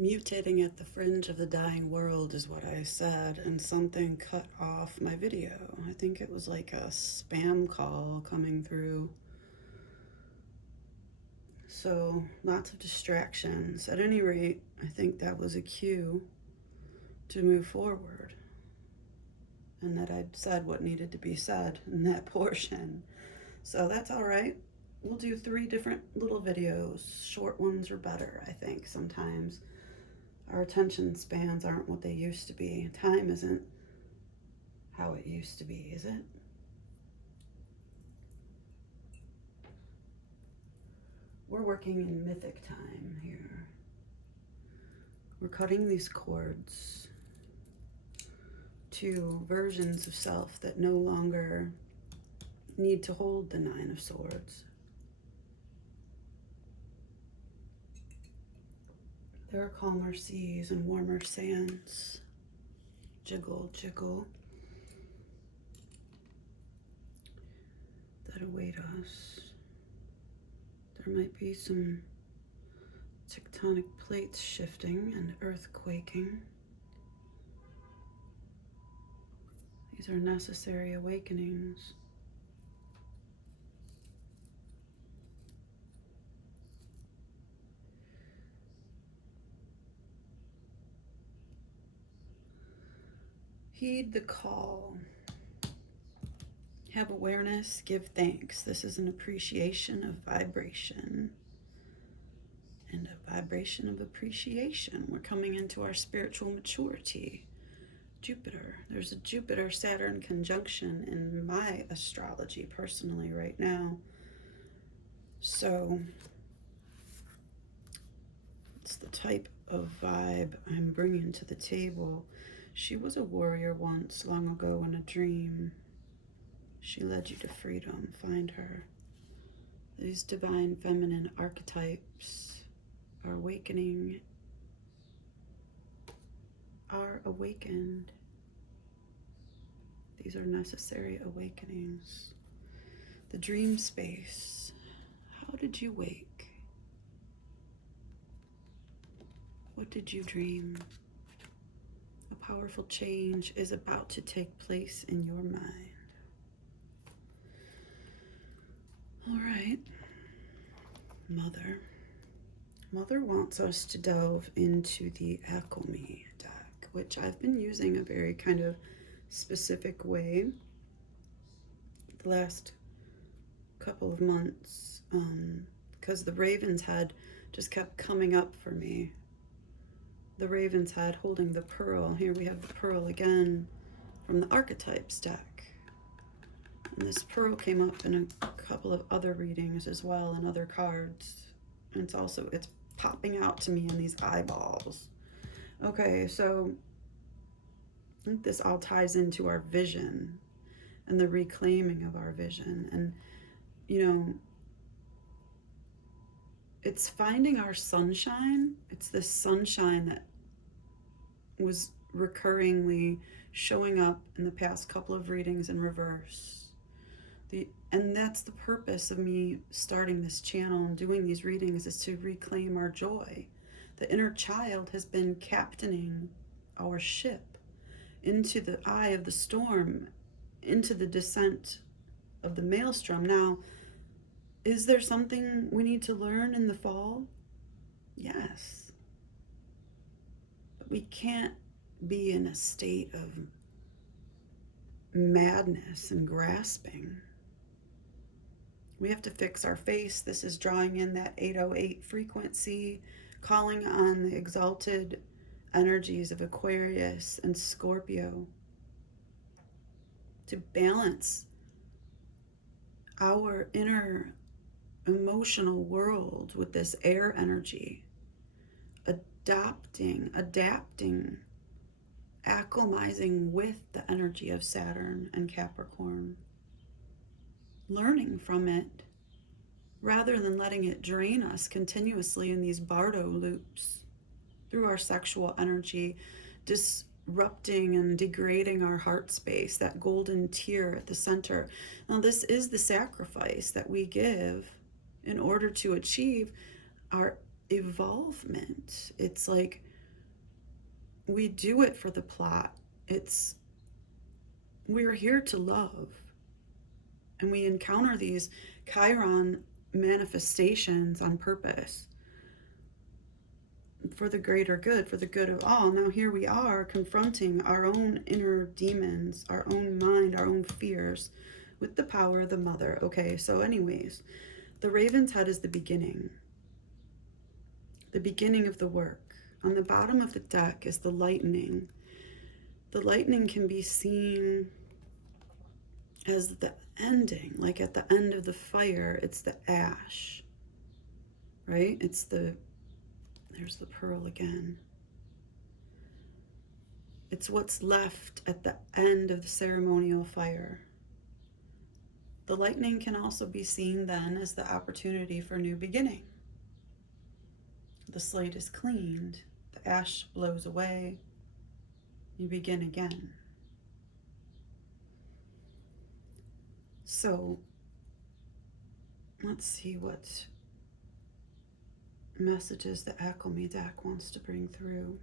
Mutating at the fringe of the dying world is what I said, and something cut off my video. I think it was like a spam call coming through. So, lots of distractions. At any rate, I think that was a cue to move forward, and that I'd said what needed to be said in that portion. So, that's all right. We'll do 3 different little videos. Short ones are better, I think, sometimes. Our attention spans aren't what they used to be. Time isn't how it used to be, is it? We're working in mythic time here. We're cutting these cords to versions of self that no longer need to hold the 9 of Swords. There are calmer seas and warmer sands. Jiggle, jiggle. That await us. There might be some tectonic plates shifting and earthquaking. These are necessary awakenings. Heed the call. Have awareness, give thanks. This is an appreciation of vibration and a vibration of appreciation. We're coming into our spiritual maturity. Jupiter. There's a Jupiter-Saturn conjunction in my astrology personally right now. So it's the type of vibe I'm bringing to the table. She was a warrior once, long ago in a dream. She led you to freedom. Find her. These divine feminine archetypes are awakening, are awakened. These are necessary awakenings. The dream space. How did you wake? What did you dream? A powerful change is about to take place in your mind. All right, Mother. Mother wants us to delve into the alchemy deck, which I've been using a very kind of specific way the last couple of months, because the Raven's Head just kept coming up for me. The Raven's Head holding the pearl. Here we have the pearl again from the Archetypes deck. And this pearl came up in a couple of other readings as well, and other cards. And it's popping out to me in these eyeballs. Okay, so I think this all ties into our vision and the reclaiming of our vision. And, you know, it's finding our sunshine. It's this sunshine that was recurringly showing up in the past couple of readings in reverse. And that's the purpose of me starting this channel and doing these readings, is to reclaim our joy. The inner child has been captaining our ship into the eye of the storm, into the descent of the maelstrom. Now, is there something we need to learn in the fall? Yes. But we can't be in a state of madness and grasping. We have to fix our face. This is drawing in that 808 frequency, calling on the exalted energies of Aquarius and Scorpio to balance our inner emotional world with this air energy, adapting, acclimatizing with the energy of Saturn and Capricorn, learning from it rather than letting it drain us continuously in these bardo loops through our sexual energy, disrupting and degrading our heart space, that golden tier at the center. Now, this is the sacrifice that we give in order to achieve our evolvement. It's like we do it for the plot. We're here to love. And we encounter these Chiron manifestations on purpose for the greater good, for the good of all. Now here we are confronting our own inner demons, our own mind, our own fears with the power of the mother. Okay, so anyways, the raven's head is the beginning of the work. On the bottom of the deck is the lightning. The lightning can be seen as the ending, like at the end of the fire, it's the ash, right? There's the pearl again. It's what's left at the end of the ceremonial fire. The lightning can also be seen then as the opportunity for new beginning. The slate is cleaned, the ash blows away, you begin again. So let's see what messages the Alchemy deck wants to bring through.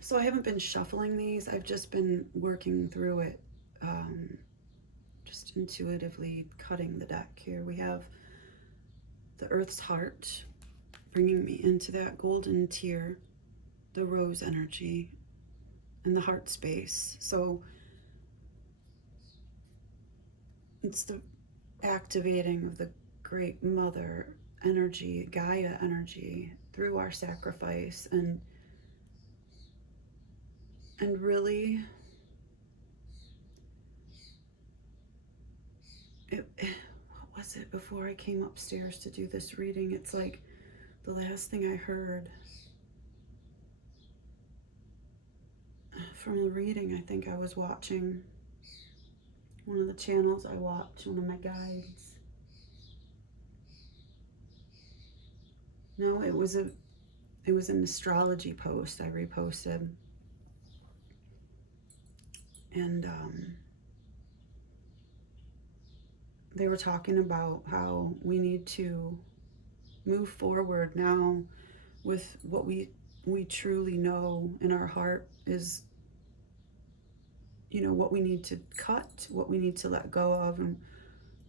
So I haven't been shuffling these, I've just been working through it, just intuitively cutting the deck here. We have the Earth's Heart, bringing me into that golden tier, the rose energy, and the heart space. So it's the activating of the Great Mother energy, Gaia energy, through our sacrifice, and really what was it before I came upstairs to do this reading? It's like the last thing I heard from a reading I think I was watching. One of the channels I watch, one of my guides. No, it was an astrology post I reposted. And they were talking about how we need to move forward now with what we truly know in our heart is, you know, what we need to cut, what we need to let go of, and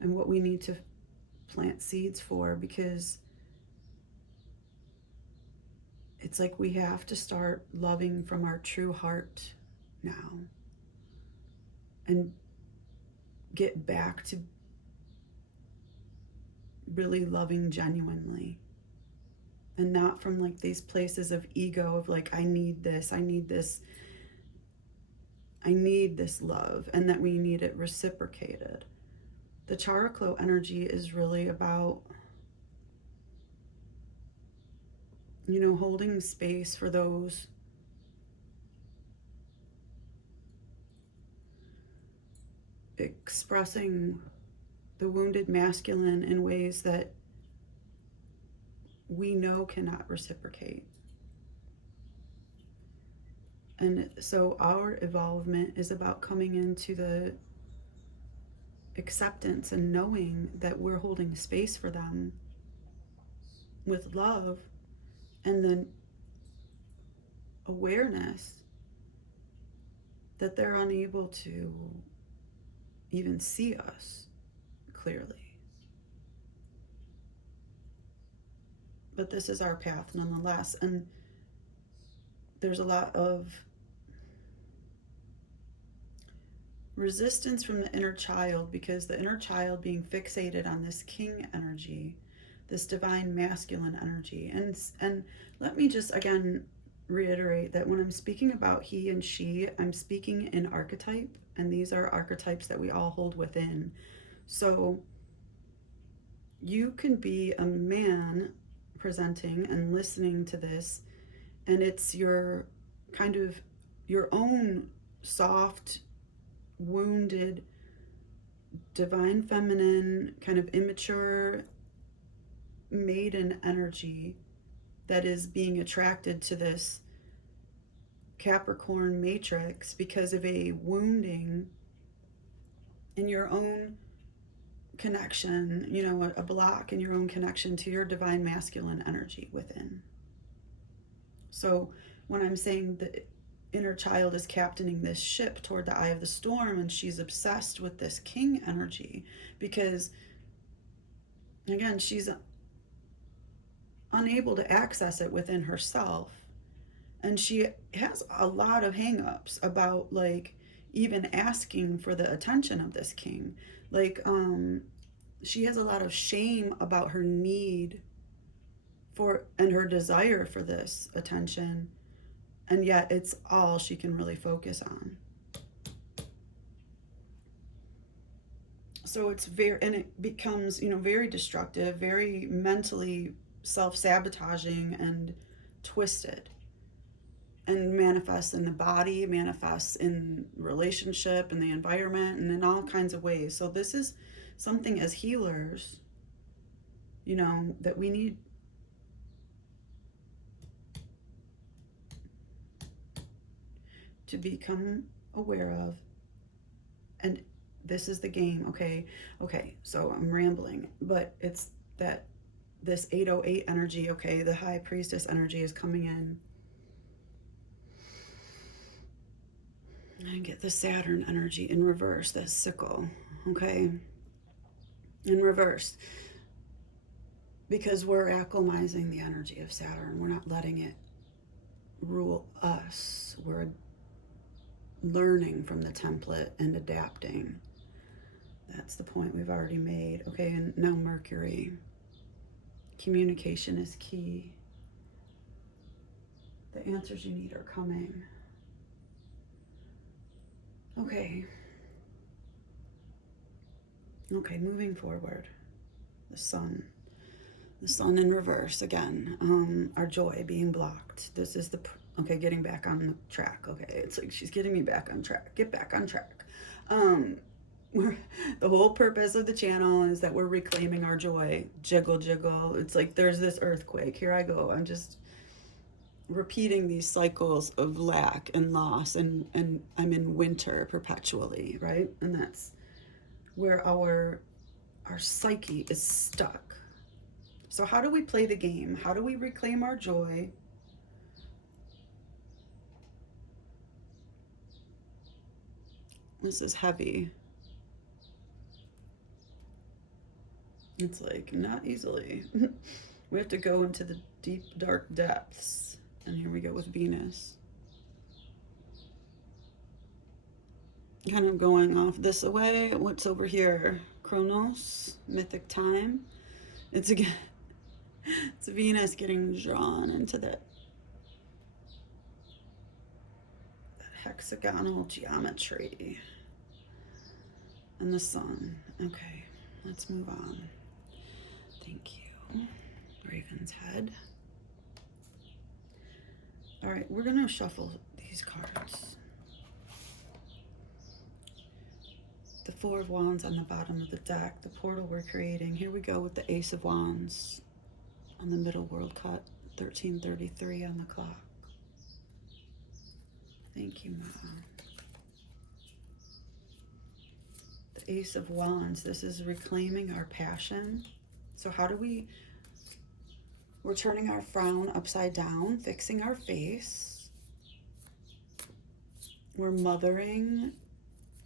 what we need to plant seeds for, because it's like we have to start loving from our true heart now and get back to really loving genuinely, and not from like these places of ego of like, I need this love, and that we need it reciprocated. The Characlo energy is really about, you know, holding space for those expressing the wounded masculine in ways that we know cannot reciprocate. And so our evolvement is about coming into the acceptance and knowing that we're holding space for them with love, and then awareness that they're unable to even see us clearly. But this is our path nonetheless, and there's a lot of resistance from the inner child, because the inner child being fixated on this king energy, this divine masculine energy. And let me just again reiterate that when I'm speaking about he and she, I'm speaking in archetype, and these are archetypes that we all hold within. So you can be a man presenting and listening to this, and it's your kind of your own soft, wounded, divine feminine, kind of immature maiden energy that is being attracted to this Capricorn matrix because of a wounding in your own connection, you know, a block in your own connection to your divine masculine energy within. So when I'm saying the inner child is captaining this ship toward the eye of the storm, and she's obsessed with this king energy because, again, she's unable to access it within herself. And she has a lot of hangups about, like, even asking for the attention of this king. Like, she has a lot of shame about her need for and her desire for this attention, and yet it's all she can really focus on. So it's very, and it becomes, very destructive, very mentally self-sabotaging and twisted, and manifests in the body, manifests in relationship and the environment, and in all kinds of ways. So this is something as healers, that we need to become aware of. And this is the game. Okay, so I'm rambling, but it's that this 808 energy, okay, the high priestess energy is coming in. And get the Saturn energy in reverse, that sickle, okay, in reverse, because we're acclimatizing the energy of Saturn. We're not letting it rule us. We're learning from the template and adapting. That's the point we've already made. Okay, and now Mercury. Communication is key. The answers you need are coming. Okay, moving forward. The sun in reverse again. Our joy being blocked. This is getting back on the track. Okay, it's like she's getting me back on track. Get back on track. The whole purpose of the channel is that we're reclaiming our joy. Jiggle, jiggle. It's like there's this earthquake. Here I go. I'm just repeating these cycles of lack and loss, and I'm in winter perpetually, right? And that's where our psyche is stuck. So how do we play the game? How do we reclaim our joy? This is heavy. It's like not easily. We have to go into the deep, dark depths. And here we go with Venus. Kind of going off this way. What's over here? Chronos, mythic time. It's Venus getting drawn into that hexagonal geometry. And the sun. Okay, let's move on. Thank you. Raven's head. All right, we're going to shuffle these cards. The Four of Wands on the bottom of the deck, the portal we're creating. Here we go with the Ace of Wands on the middle world cut, 13:33 on the clock. Thank you, Ma. The Ace of Wands, this is reclaiming our passion. So how do we're turning our frown upside down, fixing our face. We're mothering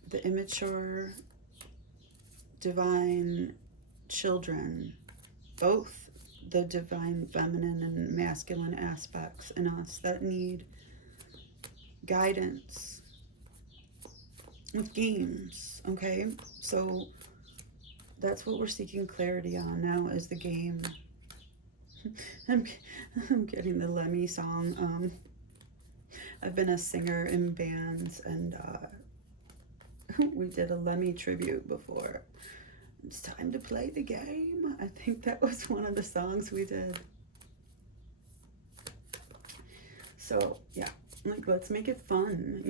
the immature, divine children, both the divine feminine and masculine aspects in us that need guidance with games, okay? So that's what we're seeking clarity on now, is the game. I'm getting the Lemmy song. I've been a singer in bands, and we did a Lemmy tribute before. It's time to play the game. I think that was one of the songs we did. So yeah, like, let's make it fun,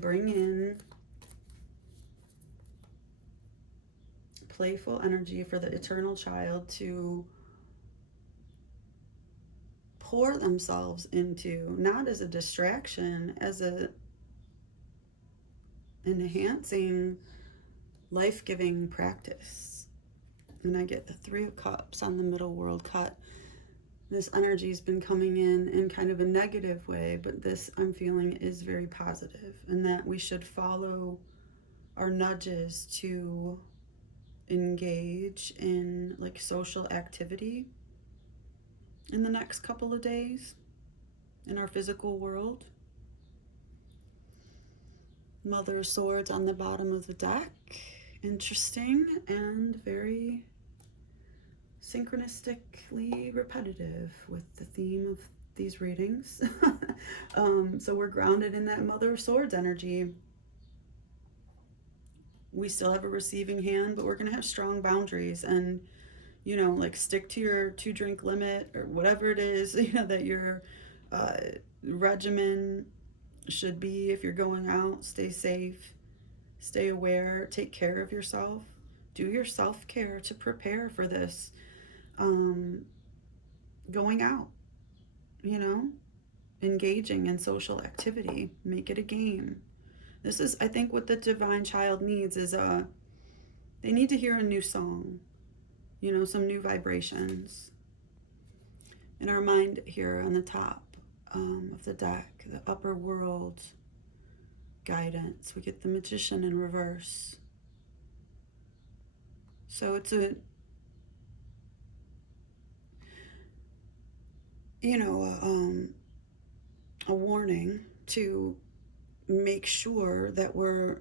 bring in playful energy for the eternal child to pour themselves into, not as a distraction, as a enhancing, life-giving practice. And I get the Three of Cups on the middle world cut. this energy has been coming in kind of a negative way, but this I'm feeling is very positive, and that we should follow our nudges to engage in like social activity in the next couple of days in our physical world. Mother of Swords on the bottom of the deck. Interesting and very synchronistically repetitive with the theme of these readings. So we're grounded in that Mother of Swords energy. We still have a receiving hand, but we're going to have strong boundaries, and like stick to your 2-drink limit or whatever it is, that your regimen should be. If you're going out, stay safe, stay aware, take care of yourself, do your self-care to prepare for this going out, engaging in social activity, make it a game. This is, I think, what the divine child needs is they need to hear a new song, some new vibrations. In our mind here on the top of the deck, the upper world guidance, we get the Magician in reverse. So it's a warning to make sure that we're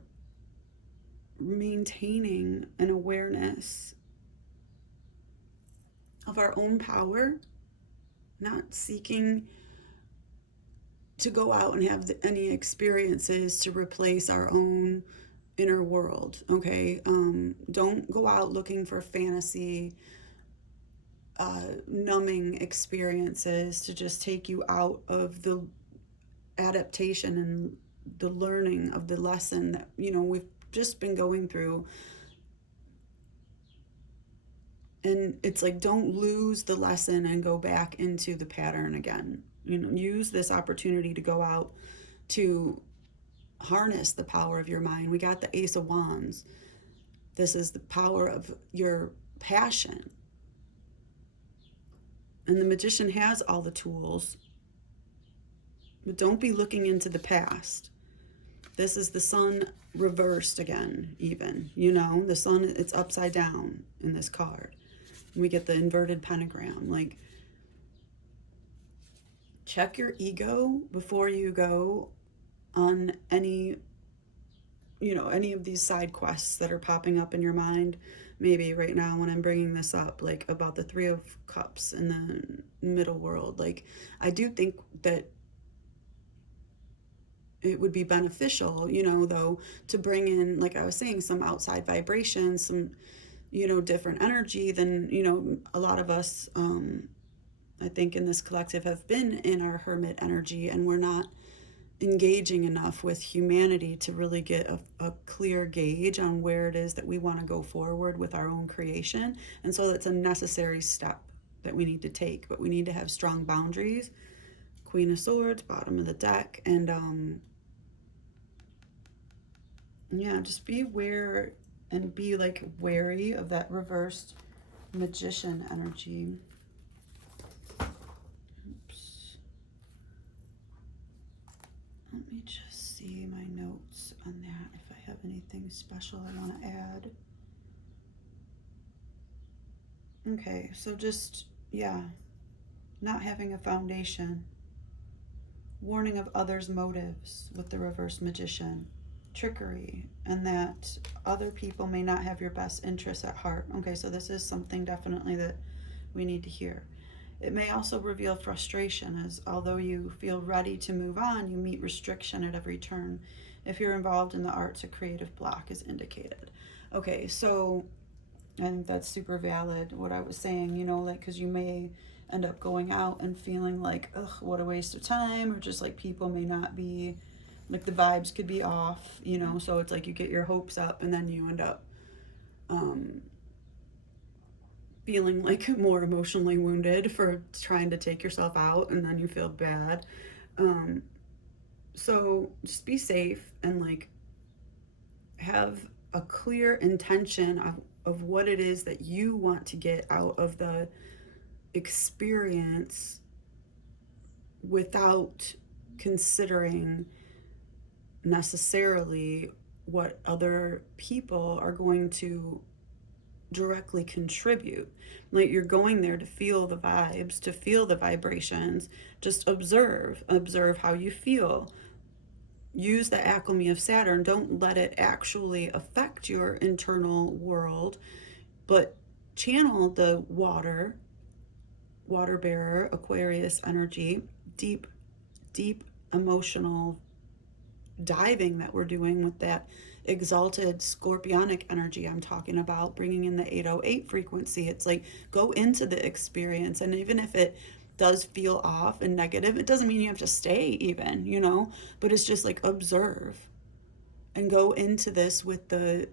maintaining an awareness of our own power, not seeking to go out and have any experiences to replace our own inner world, okay? Don't go out looking for fantasy, numbing experiences to just take you out of the adaptation and the learning of the lesson that, we've just been going through. And it's like, don't lose the lesson and go back into the pattern again. Use this opportunity to go out to harness the power of your mind. We got the Ace of Wands. This is the power of your passion. And the Magician has all the tools. But don't be looking into the past. This is the Sun reversed again, even. The Sun, it's upside down in this card. We get the inverted pentagram. Like, check your ego before you go on any of these side quests that are popping up in your mind. Maybe right now when I'm bringing this up, like about the 3 of Cups in the middle world. Like, I do think that it would be beneficial, though, to bring in, like I was saying, some outside vibrations, some, different energy than, a lot of us, I think in this collective have been in our hermit energy, and we're not engaging enough with humanity to really get a clear gauge on where it is that we want to go forward with our own creation. And so that's a necessary step that we need to take, but we need to have strong boundaries. Queen of Swords, bottom of the deck, and just be aware and be like wary of that reversed Magician energy. Oops. Let me just see my notes on that, if I have anything special I want to add. Okay, so just, not having a foundation. Warning of others' motives with the reverse Magician. Trickery, and that other people may not have your best interests at heart. Okay, so this is something definitely that we need to hear. It may also reveal frustration, as although you feel ready to move on, you meet restriction at every turn. If you're involved in the arts, a creative block is indicated. Okay, so I think that's super valid, what I was saying, like, because you may end up going out and feeling like, ugh, what a waste of time, or just like people may not be, like the vibes could be off, so it's like you get your hopes up and then you end up feeling like more emotionally wounded for trying to take yourself out, and then you feel bad. So just be safe and like have a clear intention of what it is that you want to get out of the experience without considering necessarily what other people are going to directly contribute. Like, you're going there to feel the vibes, to feel the vibrations. Just observe how you feel. Use the alchemy of Saturn. Don't let it actually affect your internal world, but channel the water bearer, Aquarius energy, deep, deep emotional diving that we're doing with that exalted scorpionic energy I'm talking about, bringing in the 808 frequency. It's like, go into the experience, and even if it does feel off and negative, it doesn't mean you have to stay even, you know, but it's just like, observe and go into this with the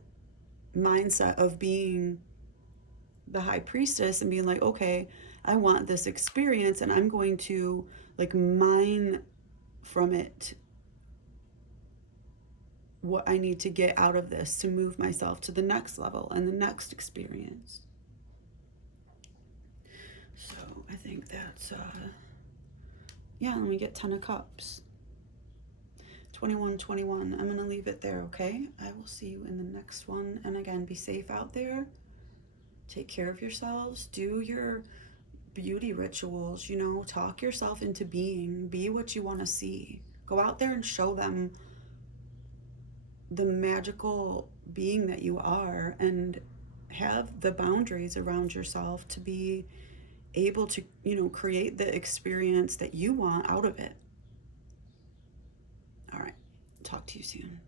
mindset of being the high priestess and being like, okay, I want this experience, and I'm going to like mine from it what I need to get out of this to move myself to the next level and the next experience. So I think that's yeah, let me get 10 of Cups. 2121. I'm gonna leave it there, okay? I will see you in the next one. And again, be safe out there. Take care of yourselves. Do your beauty rituals, you know, talk yourself into being. Be what you want to see. Go out there and show them the magical being that you are, and have the boundaries around yourself to be able to, you know, create the experience that you want out of it. All right. Talk to you soon.